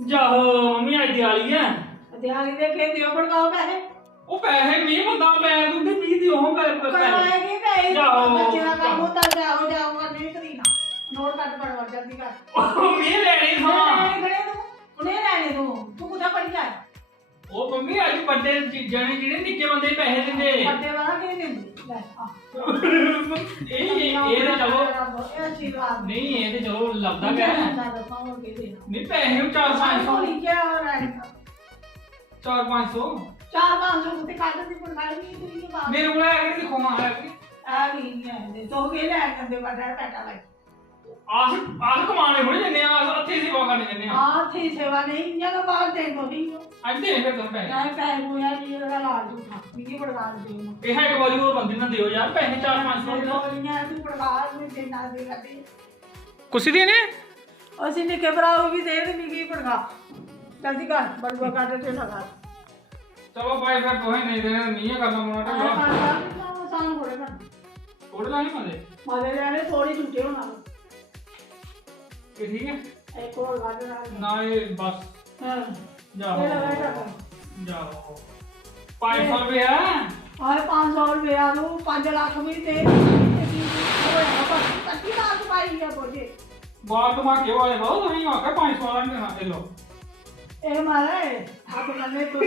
जाओ मम्मी आज दिवाली है दिहाड़ी दे के दियो भड़काओ पैसे वो पैसे नहीं बंदा मैं तुंदे 20 दियो हम पैसे करवाएंगे पैसे जाओ, बच्चे का जाओ। काम होता जाओ जाओ नहीं करीना नोट कट पड़वा जल्दी कर मम्मी लेनी था खड़े तू उन्हें लेने तू कुछ पड़ी जाए ओ मम्मी आज बड़े जने जिने निक्के बंदे पैसे दिंदे बड़े वाला के देंगे ले आ ये तो चलो ये अच्छी बात नहीं ये तो चलो लगदा क्या है नहीं पैसे 400 नहीं क्या हो रहा है 400 400 कुछ काट दी पर खाई नहीं तू ये बात मेरे को है कि दिखो है कि आ नहीं है तो के ले करते बड़ा पैसा लग आस आस कमाने थोड़ी जन्ने आस अच्छी सेवा करने जन्ने हां थी सेवा नहीं जगह बाहर दे को नहीं आज दे फिर तुम पैसे यार पैसे को यार ये लगा लाल उठा ये बड़ा दे ये है एक बारी और बंदे ना दियो यार पैसे 400 गोलियां तू बड़ा में देना दे करते कुछ देने ਅਸੀਂ ਨਿੱਕੇ ਭਰਾ ਨੂੰ ਵੀ ਦੇ ਦੇ ਨਿੱਕੀ ਪੜਗਾ ਜਲਦੀ ਕਰ ਬੜੂਆ ਕੱਟ ਤੇ ਲਗਾ चलो भाई फिर तो नहीं देने नहीं है करना मोटा टेबल ਆਸਾਨ ਹੋੜੇ ਕਰ थोड़े लाने मजे ਮਾਲੇ ਲੈਣੇ ਥੋੜੀ ਝੂਠੇ ਹੋਣਾ ये ठीक है ਇੱਕ ਹੋਰ ਵਾਦ ਨਾਲ ना ये बस ਹਾਂ जाओ ਇਹ ਲਗਾ ਕਰ जाओ 500 रुपए है ਆਏ 500 ਰੁਪਏ ਆ ਨੂੰ 5 ਲੱਖ ਵੀ ਦੇ ਹੋਇਆ ਬਸ 30 ਲੱਖ ਪਾਈ ਆ ਬੋਝੇ बाहर तो मां के वाले बहुत नहीं आके 500 वाला नहीं देना लो ਇਹ ਮਾਰੇ ਆਪ ਮੰਨੇ ਤੋ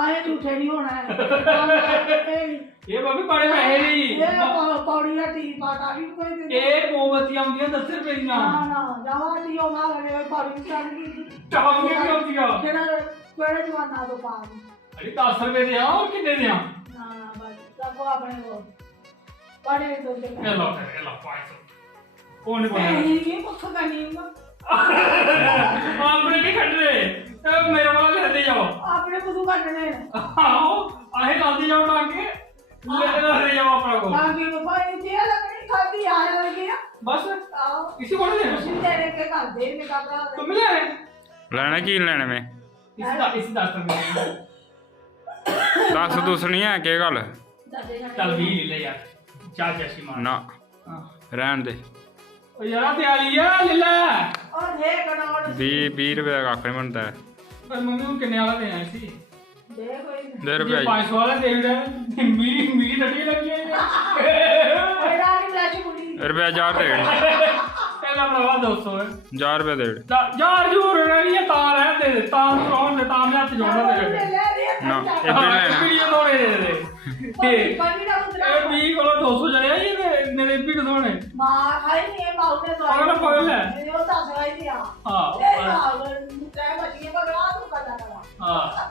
ਆਏ ਝੂਠੇ ਨਹੀਂ ਹੋਣਾ ਹੈ ये भाभी बड़े पैसे नहीं ਇਹ ਪੌੜੀ ਦਾ ਟੀ ਪਾਟਾ ਵੀ ਕੋਈ ਦੇ ये मोमबत्ती आਉਂਦੀਆਂ 10 रुपए दी ना ਨਾ ਨਾ ਜਾਵਾ ਟੀ ਉਹ ਮਾਰ ਲੈ ਪੌੜੀ ਚੜ ਗਈ टाप के भी आਉਂਦੀ ਆ ਕਿਹੜਾ ਕਿਹੜੇ ਜਵਾਨਾ ਤੋਂ ਪਾ अरे 10 रुपए दे और कितने दे ਨਾ ਨਾ ਬਸ ਸਭ ਆਪਣੇ ਕੋ ਬੜੇ ਦੋ ਦੇ ये लो 500 कौन नहीं बोला ਇਹ ਪੁੱਛ ਕਰਨੀ आपने नहीं खट रहे मेरे वाला लेते जाओ ਆਪਣੇ ਕੁਝ ਕੱਢਣੇ आओ आहे लाते जाओ टाके ले जाओ अपना को ਤਾਂ ਕਿ ਭਾਈ ਜੇ ਲੱਗਣੀ ਖਾਦੀ ਆ ਲੱਗੀ ਆ बस ਆਓ किसी को नहीं ਤੁਸੀਂ देना ਤੇਰੇ ਕੇ ਘਰ ਦੇ ਨੇ ਕਬਰਾ तुम ले आए ਲੈਣਾ ਕੀ ਲੈਣੇ ਮੈਂ इसी 10 रुपए ਦੱਸ ਦੁਸ ਨਹੀਂ ਹੈ ਕੀ ਗੱਲ चल 20 ले यार चार जैसी मार ਨਾ हां ਰਹਿਣ ਦੇ ओ यार तैयारी है ले ले ਔਰ ਦੇ ਕਨੌੜ 20 ਰੁਪਏ ਦਾ ਕੱਖ ਨਹੀਂ ਬਣਦਾ पर मम्मी को कितने वाला देना है सी ਦੇ ਕੋਈ ਦੇ ये ਰੁਪਏ 500 वाला दे रहे मी लड़ी लगी है ਕੋਈ ਰਾਣੀ ਬਲਾਚ ਮੁੰਡੀ ਰੁਪਏ 1000 ਦੇ पहला भरावा 200 है 1000 ਰੁਪਏ ਦੇ यार जो रही है तार है दे तार कौन दे तार में हाथ जोड़ना दे ਨਾ ਇਹ ਵੀ ਲੈਣਾ वीडियो थोड़े दे दे ਕੋਈ ਵੀ ਨਾ ਮੁੰਦਰਾ ਇਹ 20 ਕੋਲ 200 ਜਣਿਆ ਇਹ ਮੇਰੇ ਵੀ ਕਿਥੋਂ ਮਾਂ ਖਾਈ ਨਹੀਂ ਮਾਉਨੇ ਤੋਂ ਪਾਗਲ ਪਾਗਲ ਹੈ। ਉਹ ਤਾਂ ਸਗਾਈ ਦਿਆ ਹਾਂ ਇਹ ਮਾਂ ਮੁੰਡਾ ਬੱਚੀਏ ਬਗੜਾ ਤੂੰ ਕਰਦਾ ਕਰਾ ਹਾਂ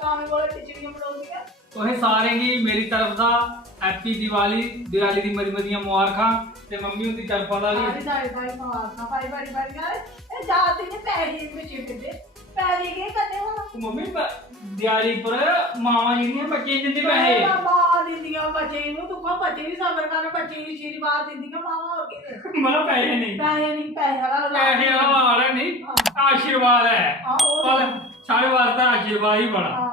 ਕਾਵੇਂ ਕੋਲ ਟਿਚੜੀਆਂ ਬਣਾਉਂਦੀਆਂ ਤੁਸੀਂ ਸਾਰੇ ਦੀ ਮੇਰੀ ਤਰਫ ਦਾ ਹੈਪੀ ਦੀਵਾਲੀ ਦੀਵਾਲੀ ਦੀ ਮਰੀ ਮਰੀਆਂ ਮੁਬਾਰਕਾਂ ਤੇ ਮੰਮੀ ਉਹਦੀ ਤਰਫਾ ਦਾ ਵੀ ਸਾਰੀ ਸਾਰੀ ਭਾਈ ਮਾਂ ਭਾਈ ਬੜੀ ਬੜੀ ਗੱਲ ਇਹ ਜਾਤੀ ਨੇ ਪੈਸੇ ਵਿੱਚ ਫਿਰਦੇ ਪੈਸੇ ਕੀ ਕਰਨੇ ਹੁਣ ਉਹ ਮੰਮੀ ਦਿਵਾਲੀ ਪਰ ਮਾਵਾਂ ਜਿਹੜੀਆਂ ਬੱਚੇ ਨੂੰ ਦਿੰਦੇ ਪੈਸੇ ਮਾਂ ਦਿੰਦੀਆਂ ਬੱਚੇ ਨੂੰ ਤੂੰ ਕੋ ਬੱਚੇ ਵੀ ਸਬਰ ਕਰ ਬੱਚੇ ਨੂੰ ਆਸ਼ੀਰਵਾਦ ਦਿੰਦੀਆਂ ਮਾਵਾਂ ਹੋ ਕੇ ਮਤਲਬ ਪੈਸੇ ਨਹੀਂ ਪੈਸੇ ਨਹੀਂ ਪੈਸੇ ਵਾਲਾ ਪੈਸੇ ਵਾਲਾ ਵਾਲਾ ਨਹੀਂ ਆਸ਼ੀਰਵਾਦ ਹੈ ਹਾਂ ਉਹ ਪਰ ਸਾਡੇ ਵਾਸਤੇ ਆਸ਼ੀਰਵਾਦ ਹੀ ਬੜਾ